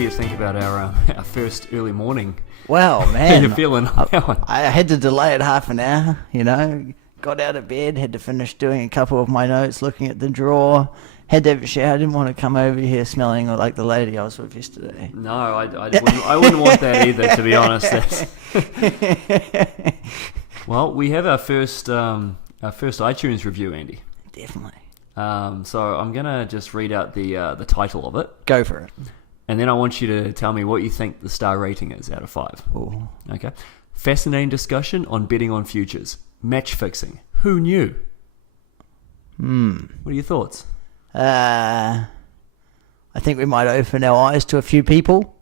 do you think about our first early morning? Well, How man, you feeling on that one? I had to delay it half an hour, got out of bed, had to finish doing a couple of my notes, looking at the drawer, had to have a shower. I didn't want to come over here smelling like the lady I was with yesterday. No, I wouldn't want that either, to be honest. Well, we have our first iTunes review, Andy. Definitely. So I'm gonna just read out the title of it. Go for it. And then I want you to tell me what you think the star rating is out of 5. Ooh. Okay. Fascinating discussion on betting on futures. Match fixing. Who knew? What are your thoughts? I think we might open our eyes to a few people.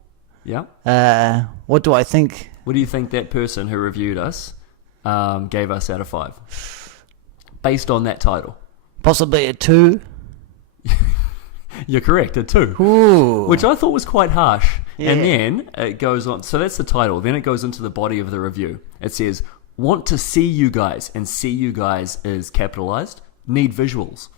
Yeah. What do I think? What do you think that person who reviewed us gave us out of 5? Based on that title. Possibly a 2. You're correct, a 2. Ooh. Which I thought was quite harsh. Yeah. And then it goes on. So that's the title. Then it goes into the body of the review. It says, want to see you guys. And see you guys is capitalized. Need visuals.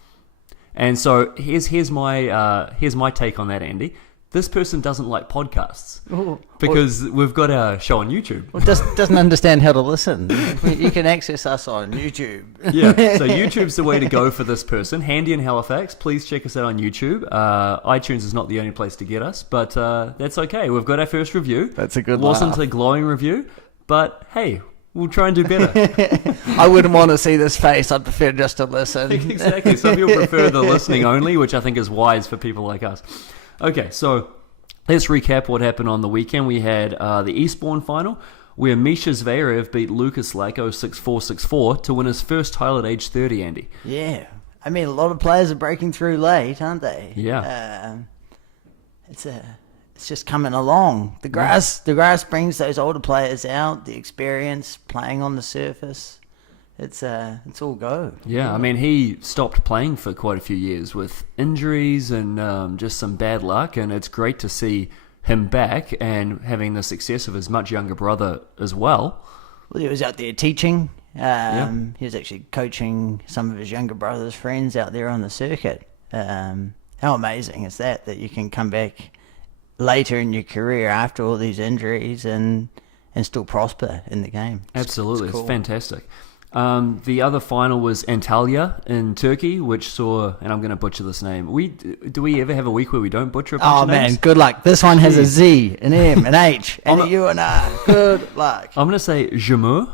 And so here's my take on that, Andy. This person doesn't like podcasts. Ooh. Because we've got our show on YouTube. Well, doesn't understand how to listen. You can access us on YouTube. Yeah, so YouTube's the way to go for this person. Handy in Halifax, please check us out on YouTube. iTunes is not the only place to get us, but that's okay. We've got our first review. That's a good Wasn't laugh. a glowing review, but hey, we'll try and do better. I wouldn't want to see this face. I'd prefer just to listen. Exactly. Some people prefer the listening only, which I think is wise for people like us. Okay, so let's recap what happened on the weekend. We had the Eastbourne final, where Misha Zverev beat Lucas Lako 6-4, 6-4 to win his first title at age 30, Andy. Yeah. I mean, a lot of players are breaking through late, aren't they? Yeah. It's just coming along. The grass brings those older players out, the experience, playing on the surface. It's all go. Yeah, I mean, he stopped playing for quite a few years with injuries and just some bad luck, and it's great to see him back and having the success of his much younger brother as well. Well, he was out there teaching. Yeah. He was actually coaching some of his younger brother's friends out there on the circuit. How amazing is that you can come back later in your career after all these injuries and still prosper in the game. Absolutely, it's cool. It's fantastic. The other final was Antalya in Turkey, which saw, and I'm going to butcher this name. Do we ever have a week where we don't butcher a bunch of names? Man, good luck. This one has a Z, an M, an H, and a U and R. Good luck. I'm going to say Jamur.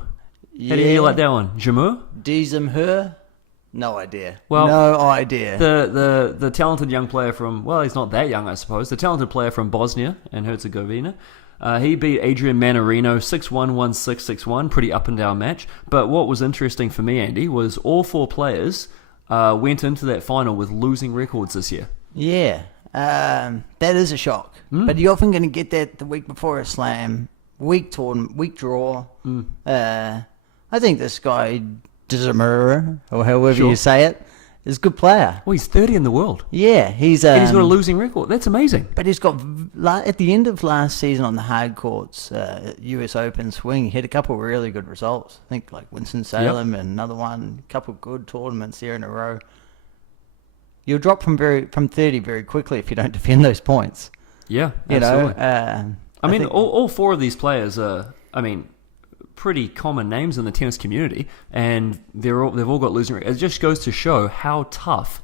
Yeah. How do you like that one? Jamur? Dizem. No idea. Well, no idea. The talented young player from, well, he's not that young, I suppose. The talented player from Bosnia and Herzegovina. He beat Adrian Manarino 6-1, 1-6, 6-1. Pretty up and down match. But what was interesting for me, Andy, was all 4 players went into that final with losing records this year. Yeah. That is a shock. But you're often going to get that the week before a slam. Week tournament, week draw. I think this guy, Dizemura, or however you say it, is a good player. Well, he's 30 in the world. Yeah, And he's got a losing record. That's amazing. But he's got, at the end of last season on the hard courts, US Open swing, he had a couple of really good results. I think like Winston-Salem and another one, a couple of good tournaments there in a row. You'll drop from 30 very quickly if you don't defend those points. Yeah, You absolutely. know, I mean, all 4 of these players are, pretty common names in the tennis community, and they've all got losing records. It just goes to show how tough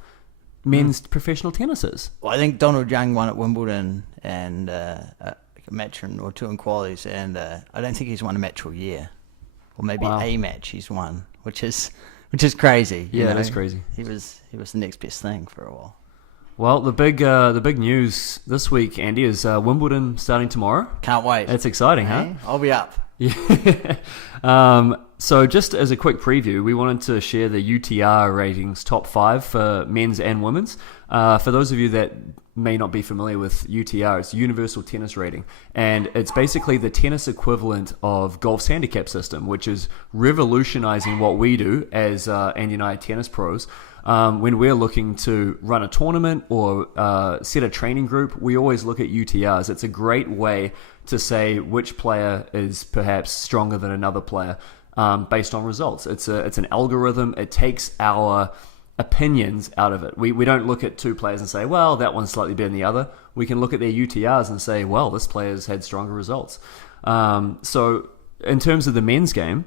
men's professional tennis is. Well, I think Donald Young won at Wimbledon and a match or 2 in qualies, and I don't think he's won a match all year, or maybe a match he's won, which is crazy. Yeah, that's crazy. He was the next best thing for a while. Well, the big news this week, Andy, is Wimbledon starting tomorrow. Can't wait. That's exciting, huh? Hey, I'll be up. Yeah. So just as a quick preview, we wanted to share the UTR ratings top 5 for men's and women's. For those of you that may not be familiar with UTR, it's Universal Tennis Rating, and it's basically the tennis equivalent of golf's handicap system, which is revolutionizing what we do as Andy and I tennis pros. When we're looking to run a tournament or set a training group, we always look at UTRs. It's a great way to say which player is perhaps stronger than another player based on results. It's an algorithm. It takes our opinions out of it. We don't look at two players and say, well, that one's slightly better than the other. We can look at their UTRs and say, well, this player's had stronger results. So in terms of the men's game,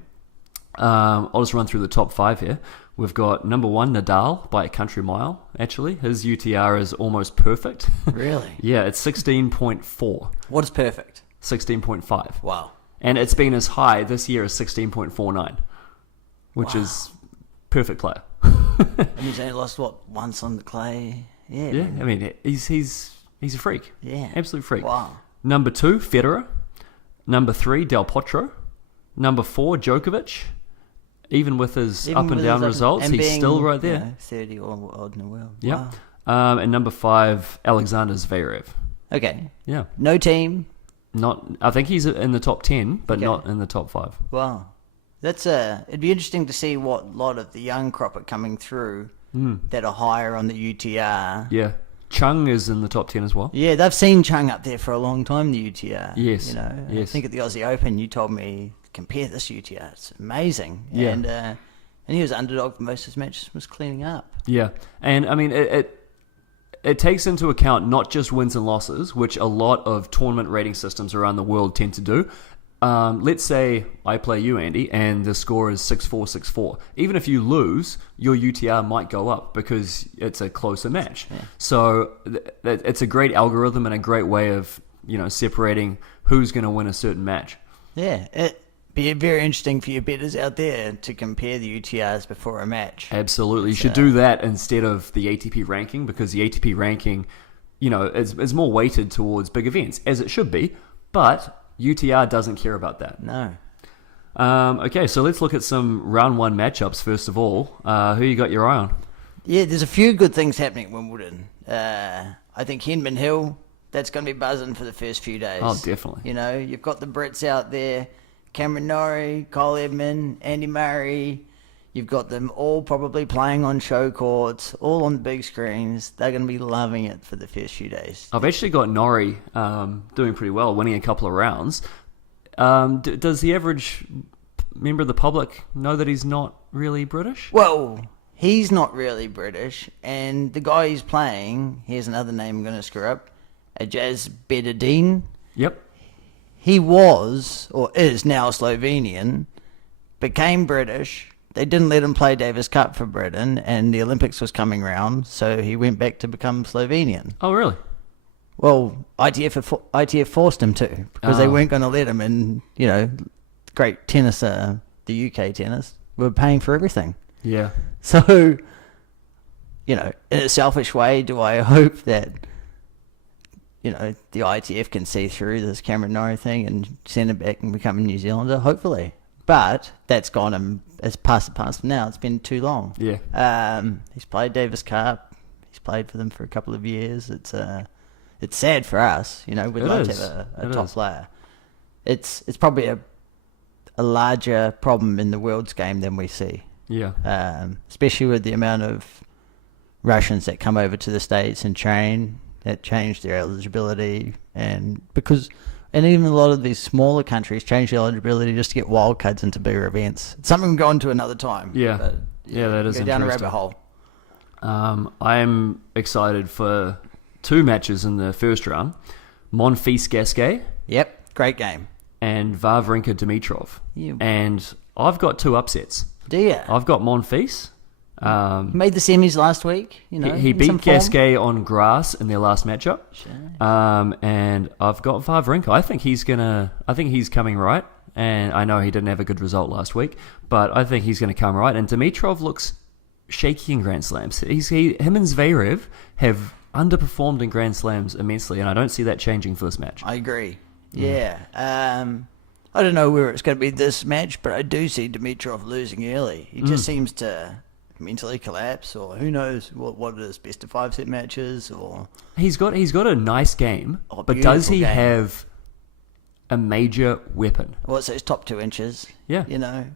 I'll just run through the top 5 here. We've got number 1, Nadal, by a country mile, actually. His UTR is almost perfect. Really? Yeah, it's 16.4. What is perfect? 16.5. Wow. And it's been as high this year as 16.49, which is perfect player. And he's only lost, once on the clay? Yeah. Yeah, I mean, he's a freak. Yeah. Absolute freak. Wow. Number 2, Federer. Number 3, Del Potro. Number 4, Djokovic. Even with his up and down results, he's still right there. 30 or odd in the world. Yeah. Wow. And number 5, Alexander Zverev. Okay. Yeah. No team. I think he's in the top 10, but Okay. not in the top 5. Wow. It'd be interesting to see what lot of the young crop are coming through that are higher on the UTR. Yeah. Chung is in the top 10 as well. Yeah, they've seen Chung up there for a long time, the UTR. Yes, You know, yes. I think at the Aussie Open, you told me, compare this UTR. It's amazing. Yeah. And he was underdog for most of his matches, was cleaning up. Yeah. And, I mean, it takes into account not just wins and losses, which a lot of tournament rating systems around the world tend to do. Let's say I play you, Andy, and the score is 6-4, 6-4. Even if you lose, your UTR might go up because it's a closer match. Yeah. So it's a great algorithm and a great way of, separating who's going to win a certain match. Yeah, it'd be very interesting for your bettors out there to compare the UTRs before a match. Absolutely. You should do that instead of the ATP ranking, because the ATP ranking, is more weighted towards big events, as it should be, but UTR doesn't care about that. No. Okay, so let's look at some round 1 matchups first of all. Who you got your eye on? Yeah, there's a few good things happening at Wimbledon. I think Henman Hill, that's going to be buzzing for the first few days. Oh, definitely. You've got the Brits out there, Cameron Norrie, Kyle Edmund, Andy Murray. You've got them all probably playing on show courts, all on the big screens. They're going to be loving it for the first few days. I've actually got Norrie doing pretty well, winning a couple of rounds. Does the average member of the public know that he's not really British? Well, he's not really British, and the guy he's playing, here's another name I'm going to screw up, Ajaz Bedadine. Yep. He was, or is now Slovenian, became British. They didn't let him play Davis Cup for Britain, and the Olympics was coming round, so he went back to become Slovenian. Oh, really? Well, ITF forced him to, because they weren't going to let him, and, great tennis, the UK tennis, were paying for everything. Yeah. So, in a selfish way, do I hope that, the ITF can see through this Cameron Norrie thing and send him back and become a New Zealander? Hopefully. But that's gone and it's past the past now. It's been too long. Yeah. He's played Davis Cup. He's played for them for a couple of years. It's sad for us. We'd love to have a top player. It's probably a larger problem in the world's game than we see. Yeah. Especially with the amount of Russians that come over to the States and train, that change their eligibility, and even a lot of these smaller countries change their eligibility just to get wild cards into bigger events. It's something we'll go into another time. Yeah. But, That is go down a interesting. rabbit hole. I'm excited for 2 matches in the first round. Monfils Gasquet Yep, great game. and Wawrinka Dimitrov. Yeah. And I've got 2 upsets. Do you? I've got Monfils. Made the semis last week. He in beat some form. Gasquet on grass in their last matchup. Sure. And I've got Wawrinka. I think he's coming right. And I know he didn't have a good result last week, but I think he's going to come right. And Dimitrov looks shaky in Grand Slams. Him and Zverev have underperformed in Grand Slams immensely, and I don't see that changing for this match. I agree. Yeah. I don't know where it's going to be this match, but I do see Dimitrov losing early. He just seems to mentally collapse, or who knows what it is, best of 5 set matches, or He's got a nice game, Oh, but does beautiful he game. have a major weapon? what's those top 2 inches? Yeah.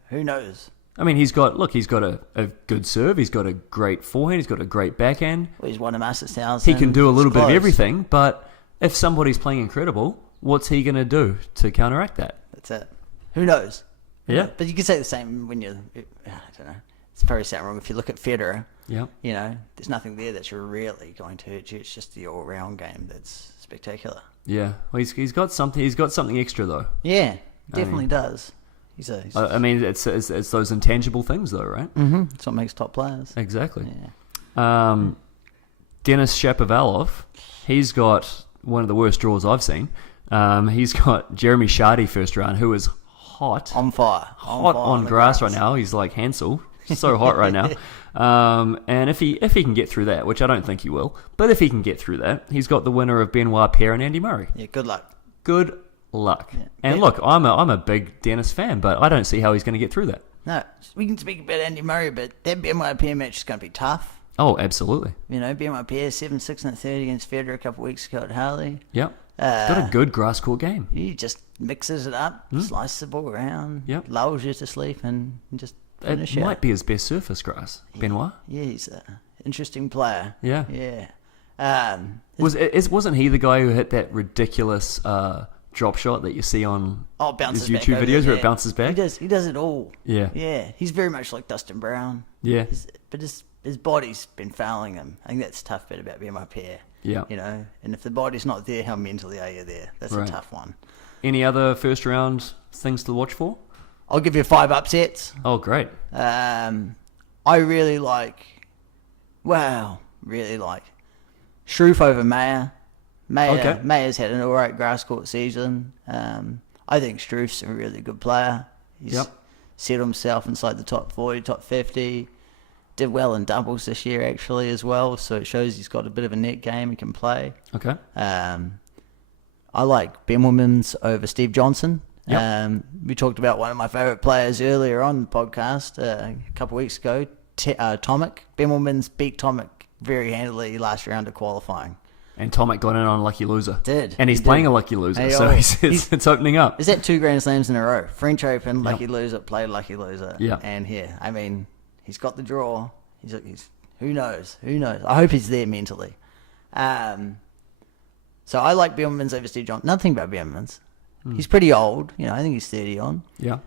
Who knows? I mean, he's got a good serve, he's got a great forehand, he's got a great backhand. Well, he's won a Masters 1000. He can do a little It's bit of close. everything, but if somebody's playing incredible, what's he going to do to counteract that? That's it. Who knows? Yeah. But you can say the same when I don't know. it's very something wrong. If you look at Federer, Yeah. you know, there's nothing there that's really going to hurt you. It's just the all-round game that's spectacular. Yeah. Well, he's got something. He's got something extra though. Yeah, definitely does. I mean, it's those intangible things though, right? Mm-hmm. That's what makes top players. Exactly. Yeah. Denis Shapovalov, he's got one of the worst draws I've seen. He's got Jeremy Shardy first round, who is hot. On fire. Hot on grass right now. He's like Hansel. So hot right now. And if he can get through that, which I don't think he will, but if he can get through that, he's got the winner of Benoit Paire and Andy Murray. Yeah, good luck. Good luck. Yeah. And look, I'm a big Dennis fan, but I don't see how he's going to get through that. No, we can speak about Andy Murray, but that Benoit Paire match is going to be tough. Oh, absolutely. You know, Benoit Paire 7-6 in the third against Federer a couple of weeks ago at Harley. Yep. Got a good grass court game. He just mixes it up, slices the ball around, Yep. lulls you to sleep, and just finish It might be his best surface grass, Benoit. Yeah, he's an interesting player. Yeah. Yeah. Wasn't he the guy who hit that ridiculous drop shot that you see on bounces his back YouTube over videos there. where it bounces back? He does it all. Yeah. Yeah. He's very much like Dustin Brown. Yeah. But his body's been failing him. I think that's the tough bit about being my pair. Yeah. You know, and if the body's not there, how mentally are you there? That's Right. a tough one. Any other first round things to watch for? I'll give you 5 upsets. Oh, great. I really like Struff over Mayer. Mayer's had an alright grass court season. I think Struff's a really good player. He's set himself inside the top 40, top 50. Did well in doubles this year actually as well, so it shows he's got a bit of a net game and can play. Okay. I like Ben Williams over Steve Johnson. Yep. We talked about one of my favourite players earlier on the podcast a couple of weeks ago, Tomic. Ben Williams beat Tomic very handily last round of qualifying. And Tomic got in on a lucky loser. Did. And he's playing a lucky loser, so it's opening up. Is that 2 Grand Slams in a row? French Open, lucky loser, played lucky loser. Yeah. And here, I mean, he's got the draw. He's who knows? I hope he's there mentally. So I like Ben Williams over Steve Johnson. Nothing about Ben Williams. He's pretty old. You know, I think he's 30 on. Yeah.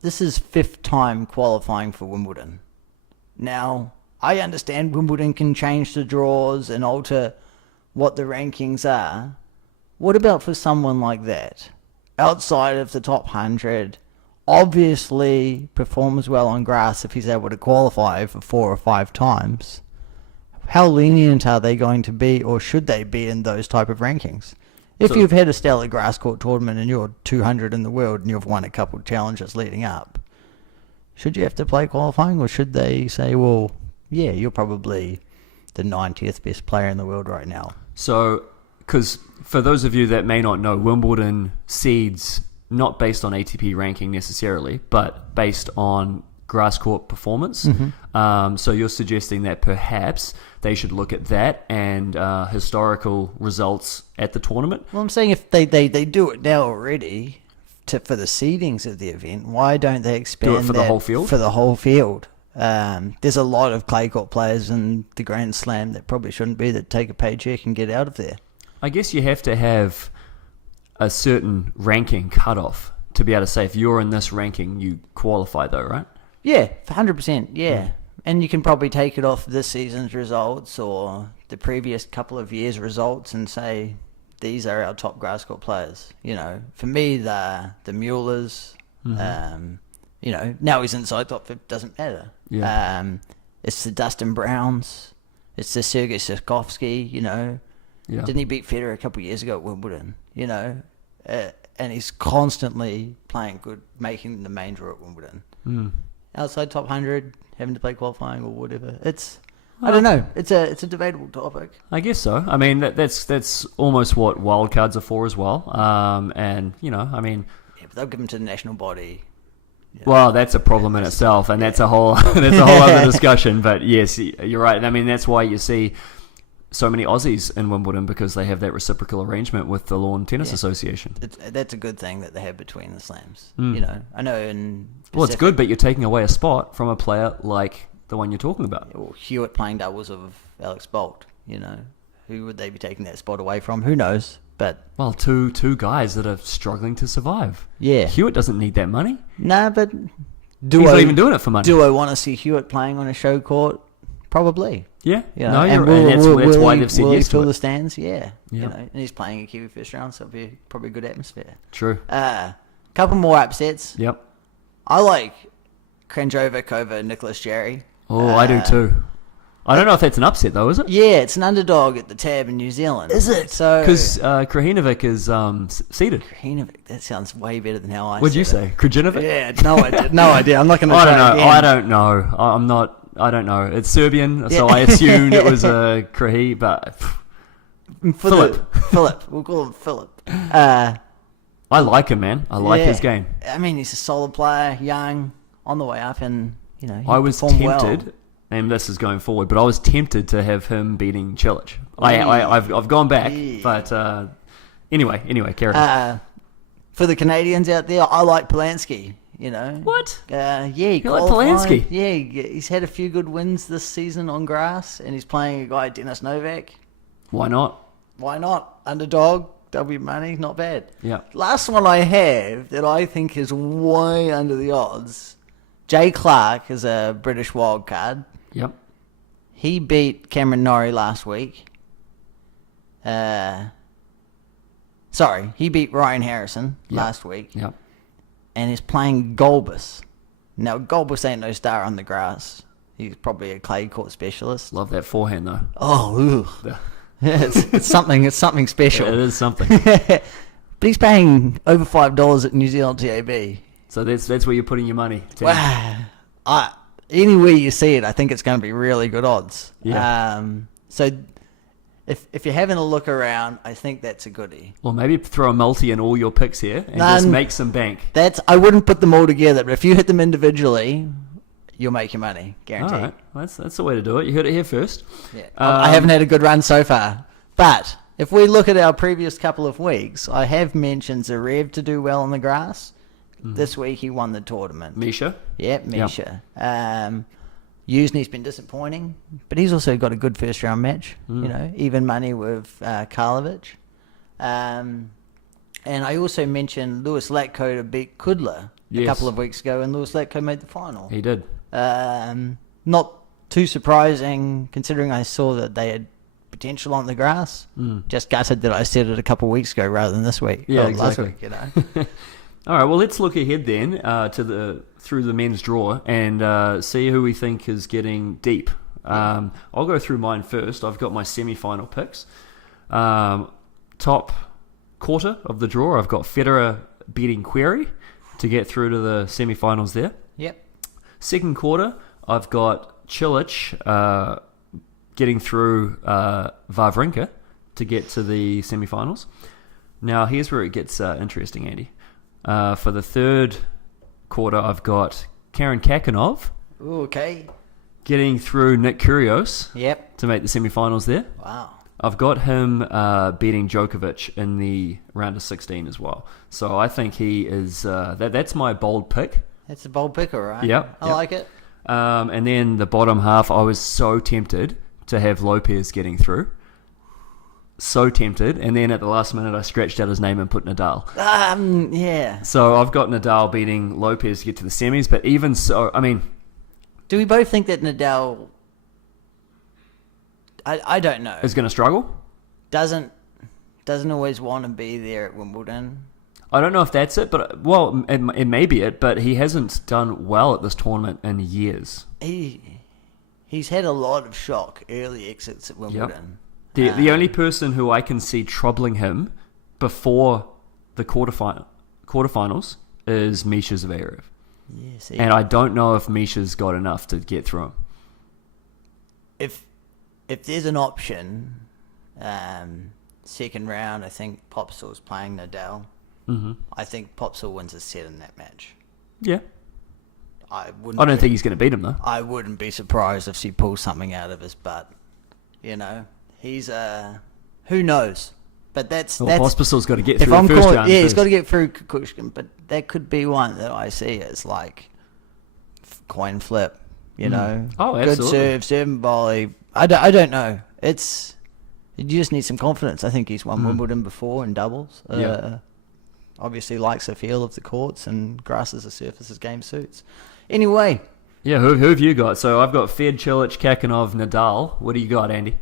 This is 5th time qualifying for Wimbledon. Now, I understand Wimbledon can change the draws and alter what the rankings are. What about for someone like that? Outside of the top 100, obviously performs well on grass if he's able to qualify for 4 or 5 times. How lenient are they going to be, or should they be in those type of rankings? If you've had a stellar grass court tournament and you're 200 in the world and you've won a couple of challenges leading up, should you have to play qualifying, or should they say, well, yeah, you're probably the 90th best player in the world right now? So, because for those of you that may not know, Wimbledon seeds not based on ATP ranking necessarily, but based on grass court performance. Mm-hmm. So you're suggesting that perhaps they should look at that and historical results at the tournament? Well, I'm saying if they do it now already for the seedings of the event, why don't they expand do it for the whole field? For the whole field. There's a lot of clay court players in the Grand Slam that probably shouldn't be, that take a paycheck and get out of there. I guess you have to have a certain ranking cutoff to be able to say if you're in this ranking, you qualify though, right? Yeah, 100%, yeah. And you can probably take it off this season's results or the previous couple of years' results and say, these are our top grass court players. You know, for me, the Muellers, you know, now he's inside top 50, doesn't matter. Yeah. It's the Dustin Browns, it's the Sergei Sikorsky, you know. Yeah. Didn't he beat Federer a couple of years ago at Wimbledon, you know? And he's constantly playing good, making the main draw at Wimbledon. Outside top 100, having to play qualifying or whatever. I don't know. It's a debatable topic. I guess so. I mean, that's almost what wildcards are for as well. And, you know, I mean... Yeah, but they'll give them to the national body. You know, well, that's a problem in itself, and that's a whole other discussion. But yes, you're right. I mean, that's why you see so many Aussies in Wimbledon, because they have that reciprocal arrangement with the Lawn Tennis Association. That's a good thing that they have between the slams. You know, I know in Pacific, well, it's good, but you're taking away a spot from a player like the one you're talking about. Or Hewitt playing doubles of Alex Bolt. You know, who would they be taking that spot away from? Who knows? But well, two guys that are struggling to survive. Yeah, Hewitt doesn't need that money. Nah, but He's not even doing it for money. Do I want to see Hewitt playing on a show court? Probably. Yeah. You know, No, and you're right. That's why they've said yes fill to the it. stands? Yeah. Yeah. You know, and he's playing a Kiwi first round, so it'll be probably a good atmosphere. True. Couple more upsets. Yep. I like Kranjovic over Nicholas Jarry. Oh, I do too. I don't know if that's an upset though, is it? Yeah, it's an underdog at the tab in New Zealand. Is it? So Because Khachanov is seeded. Krajinovic, that sounds way better than how I What'd you said say? Khachanov? Yeah, no idea. No idea. I'm not going to I try don't know. again. I don't know. I'm not. I don't know. It's Serbian, so I assumed it was a Krahi, but Philip. We'll call him Philip. I like him, man. I like his game. I mean, he's a solid player, young, on the way up, and he I was performed tempted, well. and this is going forward, but I was tempted to have him beating Cilic. I've gone back, but anyway, carry on. For the Canadians out there, I like Polanski. You know What? Yeah, he You like qualified. Polanski? Yeah, he's had a few good wins this season on grass, and he's playing a guy, Denis Novak. Why not? Why not? Underdog, W money, not bad. Yeah. Last one I have that I think is way under the odds. Jay Clark is a British wild card. Yep. He beat Cameron Norrie last week. Sorry, he beat Ryan Harrison last week. Yep. And is playing Golbus. Now, Golbus ain't no star on the grass. He's probably a clay court specialist. Love that forehand though. Oh, ooh. It's something. It's something special. It is something. But he's paying over $5 at New Zealand TAB. So that's where you're putting your money. Tim. Wow. Anywhere you see it, I think it's going to be really good odds. Yeah. So if you're having a look around, I think that's a goodie. Or maybe throw a multi in all your picks here and just make some bank. I wouldn't put them all together, but if you hit them individually, you'll make your money, guaranteed. All right, that's the way to do it. You heard it here first. Yeah. I haven't had a good run so far, but if we look at our previous couple of weeks, I have mentioned Zarev to do well on the grass. Mm-hmm. This week he won the tournament. Misha? Yep, Misha. Uzni's been disappointing, but he's also got a good first round match. You know, even money with Karlovic. And I also mentioned Lewis Latko to beat Kudla a couple of weeks ago, and Lewis Latko made the final. He did. Not too surprising, considering I saw that they had potential on the grass. Just gutted that I said it a couple of weeks ago rather than this week. Yeah, last exactly. week, you know. All right, well, let's look ahead then through the men's draw and see who we think is getting deep. I'll go through mine first. I've got my semi-final picks. Top quarter of the draw, I've got Federer beating Query to get through to the semi-finals there. Yep. Second quarter, I've got Cilic getting through Wawrinka to get to the semi-finals. Now, here's where it gets interesting, Andy. For the third quarter, I've got Karen Khachanov Okay. getting through Nick Kyrgios Yep. to make the semi-finals there. Wow. I've got him beating Djokovic in the round of 16 as well. So I think he is... that's my bold pick. That's a bold pick, all right? Yep. I like it. And then the bottom half, I was so tempted to have Lopez getting through. So tempted. And then at the last minute, I scratched out his name and put Nadal. Yeah. So I've got Nadal beating Lopez to get to the semis. But even so, I mean... Do we both think that Nadal... I don't know. Is going to struggle? Doesn't always want to be there at Wimbledon. I don't know if that's it, but well, it may be it, but he hasn't done well at this tournament in years. He's had a lot of shock early exits at Wimbledon. Yep. The only person who I can see troubling him before the quarterfinals is Misha Zverev. Yes, and I don't know if Misha's got enough to get through him. If there's an option, second round, I think Popsil's playing Nadal. Mm-hmm. I think Popsil wins a set in that match. Yeah. I don't think he's going to beat him, though. I wouldn't be surprised if he pulls something out of his butt. You know, he's who knows? But that's Pospisil's got to get through the first round. Yeah, he's got to get through Kukushkin, but that could be one that I see as like coin flip. You know, absolutely. Good serve and volley. I don't know. You just need some confidence. I think he's won Wimbledon before in doubles. Obviously likes the feel of the courts, and grass is a surface his game suits. Anyway, Yeah, who have you got? So I've got Fed, Cilic, Khachanov, Nadal. What do you got, Andy?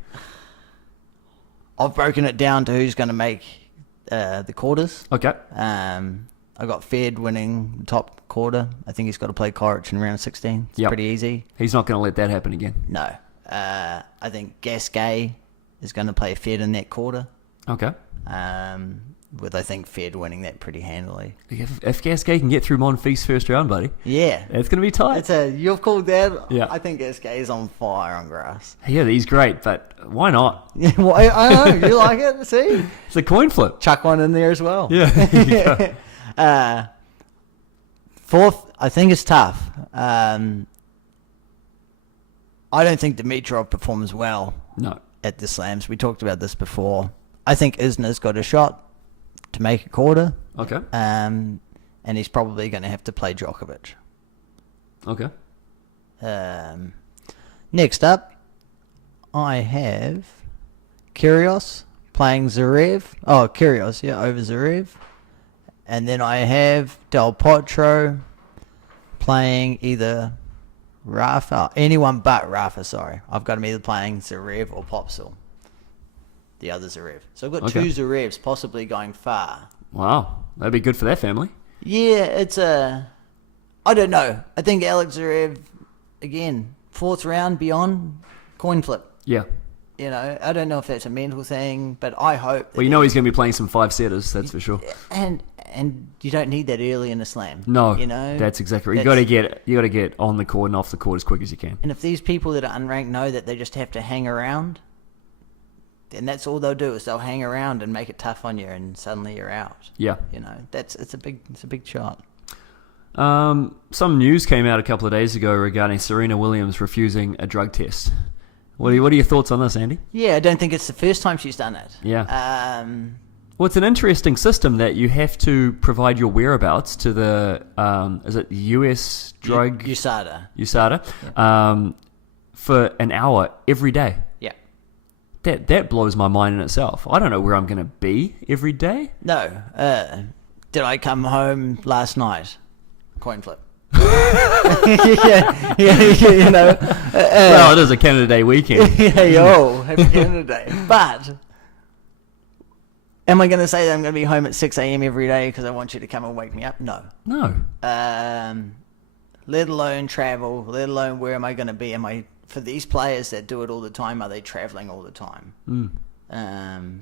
I've broken it down to who's going to make the quarters. Okay. I got Fed winning the top quarter. I think he's got to play Coric in round 16. It's pretty easy. He's not going to let that happen again. No. I think Gasquet is going to play Fed in that quarter. Okay. With, I think, Fed winning that pretty handily. If Gasquet can get through Monfils first round, buddy, Yeah. it's going to be tight. You've called that. Yeah. I think Gasquet is on fire on grass. Yeah, he's great, but why not? Yeah, well, I know. You like it? See? It's a coin flip. Chuck one in there as well. Yeah. There you go. Fourth, I think it's tough. I don't think Dimitrov performs well No. at the slams. We talked about this before. I think Isner's got a shot to make a quarter. Okay. And he's probably going to have to play Djokovic. Okay. Next up, I have Kyrgios playing Zverev. Oh, Kyrgios, yeah, over Zverev. And then I have Del Potro playing either Rafa, anyone but Rafa, sorry. I've got him either playing Zverev or Popsil. The other Zverev. So I've got two Zverevs possibly going far. Wow. That'd be good for that family. Yeah, it's I don't know. I think Alex Zverev, again, fourth round beyond, coin flip. Yeah. You know, I don't know if that's a mental thing, but I hope. Well, you know he's going to be playing some five-setters, that's for sure. And you don't need that early in a slam. No, you know, that's exactly right. You got to get on the court and off the court as quick as you can. And if these people that are unranked know that they just have to hang around, then that's all they'll do is they'll hang around and make it tough on you, and suddenly you're out. Yeah, you know, it's a big shot. Some news came out a couple of days ago regarding Serena Williams refusing a drug test. What are your thoughts on this, Andy? Yeah, I don't think it's the first time she's done it. Yeah. Well, it's an interesting system that you have to provide your whereabouts to the is it US drug USADA USADA for an hour every day. Yeah. That blows my mind in itself. I don't know where I'm going to be every day. No. Did I come home last night? Coin flip. yeah, you know. Well, it is a Canada Day weekend. Happy Canada Day. But am I going to say that I'm going to be home at 6 a.m. every day because I want you to come and wake me up? No. No. Let alone travel, let alone where am I going to be? For these players that do it all the time, are they traveling all the time?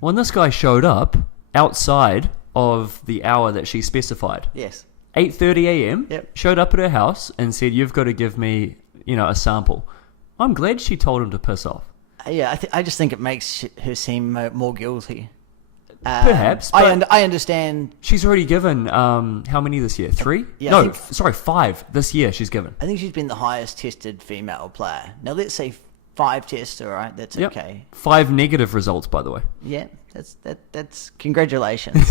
When this guy showed up outside of the hour that she specified. Yes. 8:30 a.m. Yep. Showed up at her house and said, "You've got to give me, a sample." I'm glad she told him to piss off. Yeah, I just think it makes her seem more guilty. Perhaps. I understand. She's already given how many this year? 3? Yeah, no, 5 this year. She's given. I think she's been the highest tested female player. Now let's say 5 tests. All right, that's okay. 5 negative results, by the way. Yeah, that's congratulations.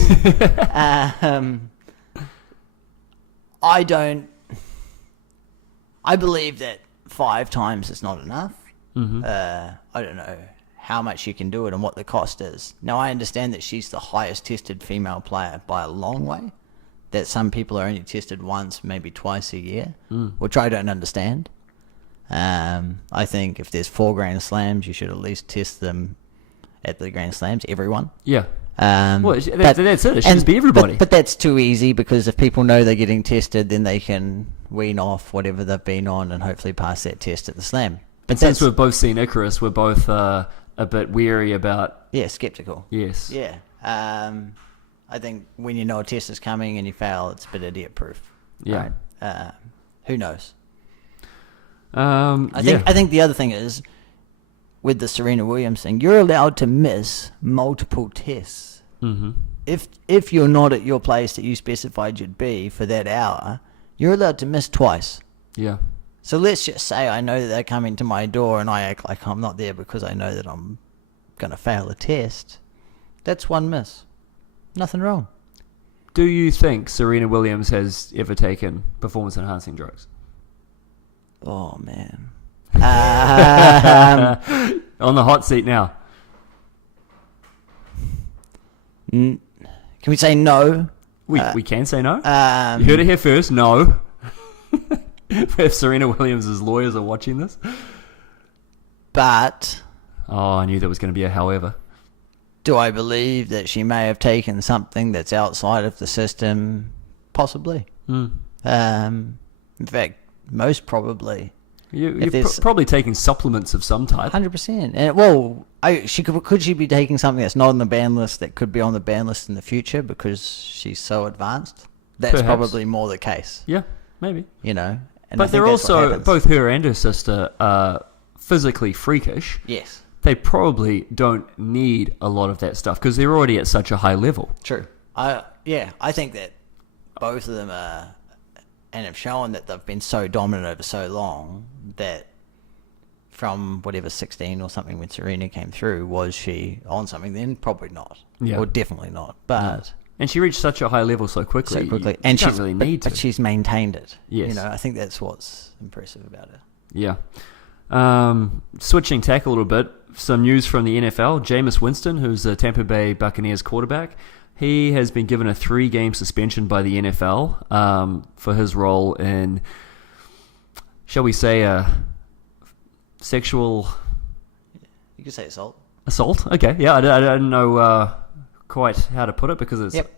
I believe that 5 times is not enough. Mm-hmm. I don't know how much you can do it and what the cost is. Now, I understand that she's the highest tested female player by a long way, that some people are only tested once, maybe twice a year, which I don't understand. I think if there's 4 Grand Slams, you should at least test them at the Grand Slams, everyone. Yeah. That's it. It should just be everybody. But that's too easy because if people know they're getting tested, then they can wean off whatever they've been on and hopefully pass that test at the slam. But since we've both seen Icarus, we're both a bit wary about... Yeah, skeptical. Yes. Yeah. I think when you know a test is coming and you fail, it's a bit idiot-proof. Yeah. Right? Who knows? I think the other thing is, with the Serena Williams thing, you're allowed to miss multiple tests. Mm-hmm. If you're not at your place that you specified you'd be for that hour, you're allowed to miss twice. Yeah. So let's just say I know that they're coming to my door and I act like I'm not there because I know that I'm going to fail a test. That's 1 miss. Nothing wrong. Do you think Serena Williams has ever taken performance-enhancing drugs? Oh, man. On the hot seat now. Can we say no? We can say no. You heard it here first. No. if Serena Williams' lawyers are watching this. But Oh, I knew there was going to be a however. do I believe that she may have taken something that's outside of the system? Possibly. In fact, most probably. You're probably taking supplements of some type. 100%. And well, could she be taking something that's not on the ban list that could be on the ban list in the future because she's so advanced? That's Perhaps. probably more the case. Yeah, maybe. You know. And But they're also, both her and her sister are physically freakish. Yes. They probably don't need a lot of that stuff because they're already at such a high level. True. I think that both of them are, and have shown that they've been so dominant over so long that from whatever 16 or something when Serena came through, was she on something then? Probably not. Yeah. Or definitely not. But And she reached such a high level so quickly. and she don't really need to. But she's maintained it. Yes. You know, I think that's what's impressive about her. Yeah. Switching tack a little bit, some news from the NFL. Jameis Winston, who's the Tampa Bay Buccaneers quarterback, he has been given a 3-game suspension by the NFL for his role in, shall we say, sexual... You could say assault. Assault? Okay, yeah, I don't know quite how to put it because it's... Yep.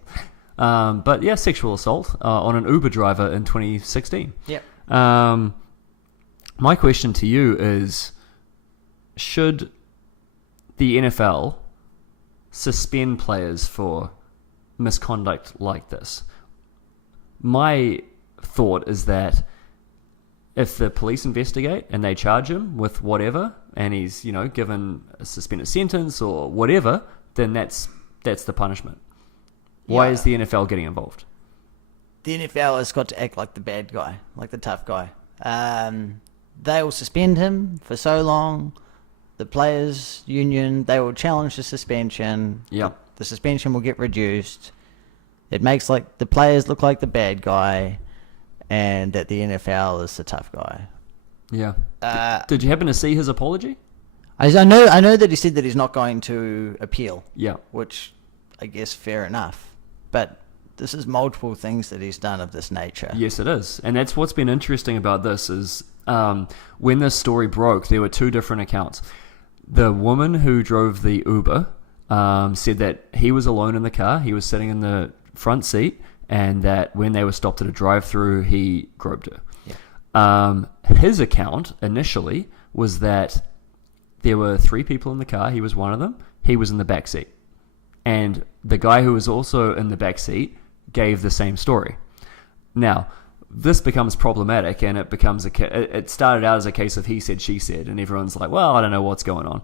But yeah, sexual assault on an Uber driver in 2016. Yep. My question to you is, should the NFL suspend players for misconduct like this? My thought is that if the police investigate and they charge him with whatever, and he's, given a suspended sentence or whatever, then that's the punishment. Why is the NFL getting involved? The NFL has got to act like the bad guy, like the tough guy. They will suspend him for so long. The players' union, they will challenge the suspension. Yeah. The suspension will get reduced. It makes like the players look like the bad guy, and that the NFL is the tough guy. Yeah. Did you happen to see his apology? I know that he said that he's not going to appeal. Yeah. Which I guess fair enough. But this is multiple things that he's done of this nature. Yes, it is. And that's what's been interesting about this is when this story broke, there were 2 different accounts. The woman who drove the Uber said that he was alone in the car. He was sitting in the front seat, and that when they were stopped at a drive-thru, he groped her. Yeah. His account initially was that there were 3 people in the car. He was one of them. He was in the back seat. And the guy who was also in the back seat gave the same story. Now, this becomes problematic, and it started out as a case of he said, she said, and everyone's like, well, I don't know what's going on.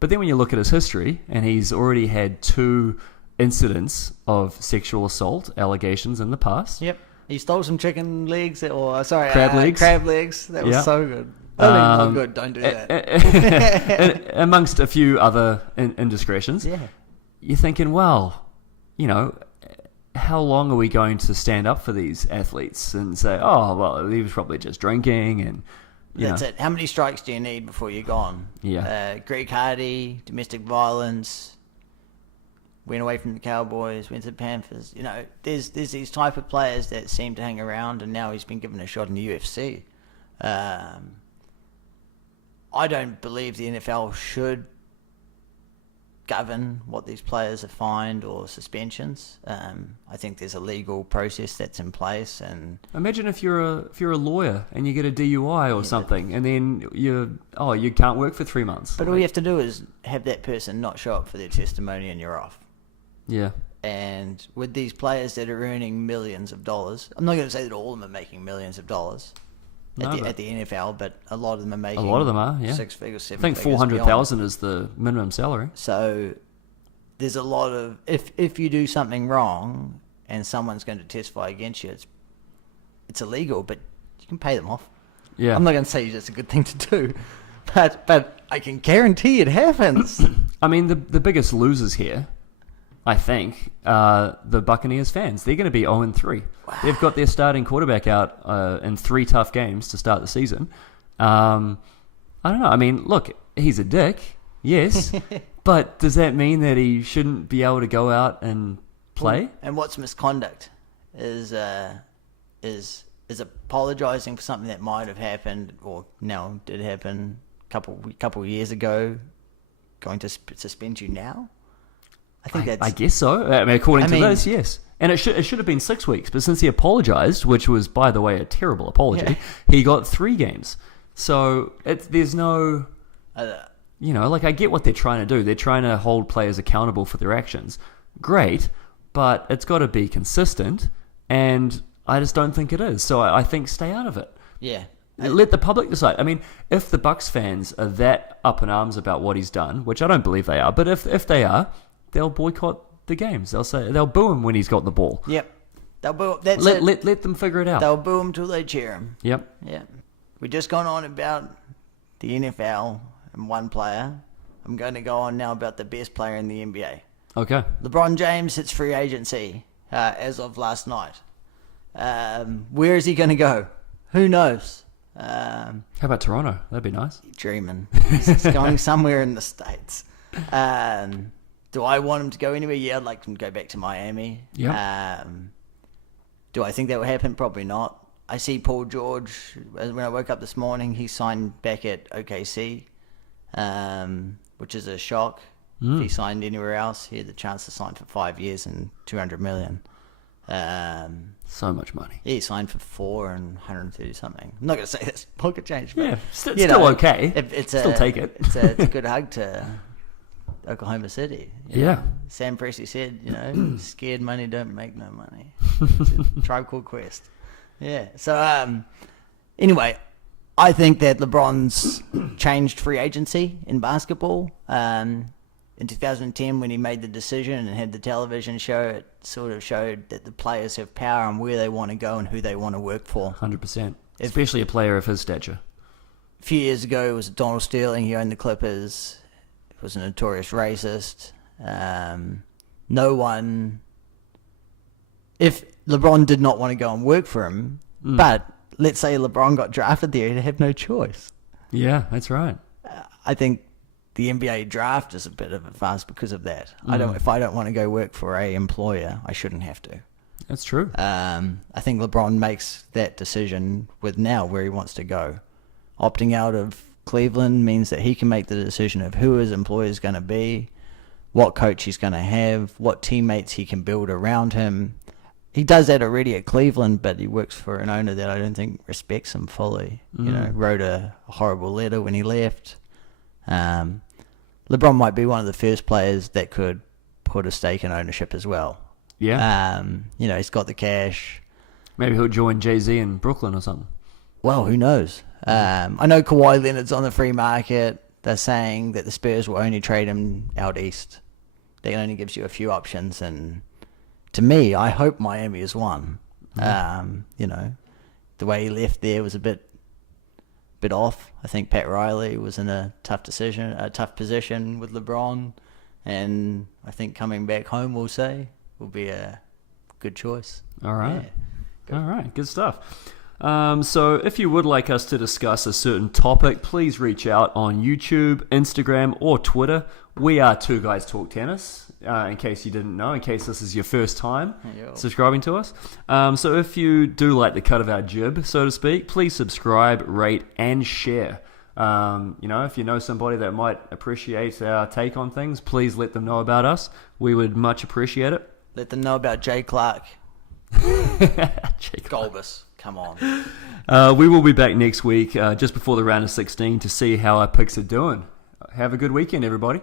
But then when you look at his history, and he's already had 2 incidents of sexual assault allegations in the past. Yep. He stole some chicken legs, crab legs. Crab legs. That was so good. Not good. Don't do that. Amongst a few other indiscretions. Yeah. You're thinking, well, how long are we going to stand up for these athletes and say, oh, well, he was probably just drinking and, That's it. How many strikes do you need before you're gone? Yeah. Greg Hardy, domestic violence, went away from the Cowboys, went to the Panthers. There's these type of players that seem to hang around, and now he's been given a shot in the UFC. I don't believe the NFL should govern what these players are fined or suspensions. I think there's a legal process that's in place, and imagine if you're a lawyer and you get a DUI or something, and then you can't work for 3 months. But all you have to do is have that person not show up for their testimony, and you're off. Yeah. And with these players that are earning millions of dollars, I'm not going to say that all of them are making millions of dollars at the NFL, but a lot of them are making. A lot of them are, yeah. 6 figures, 7 I think figures. 400,000 is the minimum salary. So there's a lot of if you do something wrong and someone's going to testify against you, it's illegal, but you can pay them off. Yeah. I'm not going to say that's a good thing to do, but I can guarantee it happens. I mean, the biggest losers here, I think, the Buccaneers fans. They're going to be 0-3. Wow. They've got their starting quarterback out in 3 tough games to start the season. I don't know. I mean, look, he's a dick, yes, but does that mean that he shouldn't be able to go out and play? And what's misconduct is is apologising for something that might have happened or now did happen a couple of years ago going to suspend you now? I think I guess so. I mean, according to this, yes. And it should have been 6 weeks, but since he apologised, which was, by the way, a terrible apology, he got 3 games. So there's no... I get what they're trying to do. They're trying to hold players accountable for their actions. Great, but it's got to be consistent, and I just don't think it is. So I think stay out of it. Yeah. Let the public decide. I mean, if the Bucks fans are that up in arms about what he's done, which I don't believe they are, but if they are, they'll boycott the games. They'll boo him when he's got the ball. Yep. They'll boo. Let them figure it out. They'll boo him till they cheer him. Yep. We've just gone on about the NFL and one player. I'm going to go on now about the best player in the NBA. Okay. LeBron James hits free agency as of last night. Where is he going to go? Who knows? How about Toronto? That'd be nice. Dreaming. He's going somewhere in the States. Do I want him to go anywhere? Yeah, I'd like him to go back to Miami. Yeah. Do I think that will happen? Probably not. I see Paul George, when I woke up this morning, he signed back at OKC, which is a shock. If he signed anywhere else, he had the chance to sign for 5 years and $200 million. So much money. Yeah, he signed for 4 and 130 something. I'm not going to say that's pocket change, but yeah, still okay. Still take it. It's a good hug to Oklahoma City. Yeah. Sam Presti said, scared money don't make no money. Tribe Called Quest. Yeah. So anyway, I think that LeBron's changed free agency in basketball. In 2010, when he made the decision and had the television show, it sort of showed that the players have power on where they want to go and who they want to work for. 100%. Especially a player of his stature. A few years ago, it was Donald Sterling. He owned the Clippers. He was a notorious racist. No one... If LeBron did not want to go and work for him, but let's say LeBron got drafted there, he'd have no choice. Yeah, that's right. I think the NBA draft is a bit of a farce because of that. If I don't want to go work for a employer, I shouldn't have to. That's true. I think LeBron makes that decision with now where he wants to go. Opting out of Cleveland means that he can make the decision of who his employer is going to be, what coach he's going to have, what teammates he can build around him. He does that already at Cleveland, but he works for an owner that I don't think respects him fully. Wrote a horrible letter when he left. LeBron might be one of the first players that could put a stake in ownership as well. Yeah. He's got the cash. Maybe he'll join Jay-Z in Brooklyn or something. Well, who knows? I know Kawhi Leonard's on the free market. They're saying that the Spurs will only trade him out east. That only gives you a few options. And to me, I hope Miami is one. The way he left there was a bit off. I think Pat Riley was in a tough position with LeBron, and I think coming back home, will be a good choice. All right. Yeah. All right, good stuff. So if you would like us to discuss a certain topic, please reach out on YouTube, Instagram, or Twitter. We are Two Guys Talk Tennis, in case you didn't know, in case this is your first time subscribing to us. So if you do like the cut of our jib, so to speak, please subscribe, rate, and share. If you know somebody that might appreciate our take on things, please let them know about us. We would much appreciate it. Let them know about Jay Clark. Golbus. Come on. We will be back next week, just before the round of 16, to see how our picks are doing. Have a good weekend, everybody.